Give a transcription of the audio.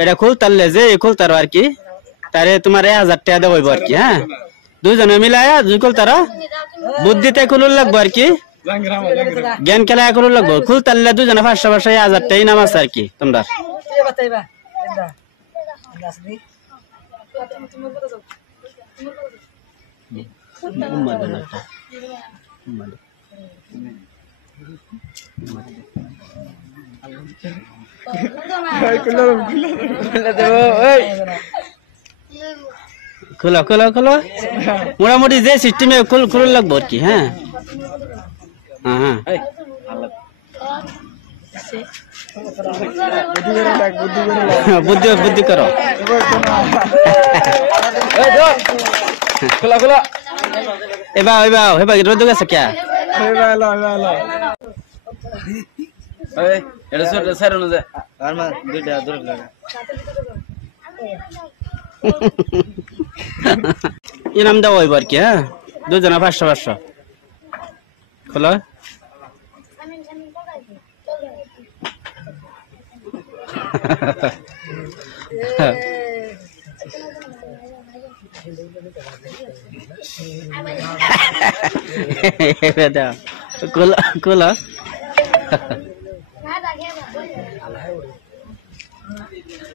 এটা খুলতারলে যে খুলতার আর কি তারে তোমার 1000 টাকা দেবো আর কি। হ্যাঁ দুজনে মিলায়া দুই খুলতারা বুদ্ধিতে খুলুন লাগবো আর কি জ্ঞান খেলা খুলুন লাগবো খুলতারলে দুজনে 500 1000 টাকা ইনাম আছে আর কি তোমরা খোলো খোলো খোলো মোটামুটি যে সিস্টেমে খুলুন লাগবো আর কি। হ্যাঁ হ্যাঁ হ্যাঁ বুদ্ধি বুদ্ধি করো খোলা খোলা এবার এবার এবার রোদ গেছে কে এটা ছোট স্যার অনু যায় আর মা দুইটা দূর লাগা ইনাম দাও এবার কি। হ্যাঁ দুজনে 500 খোলা কোলা কোলা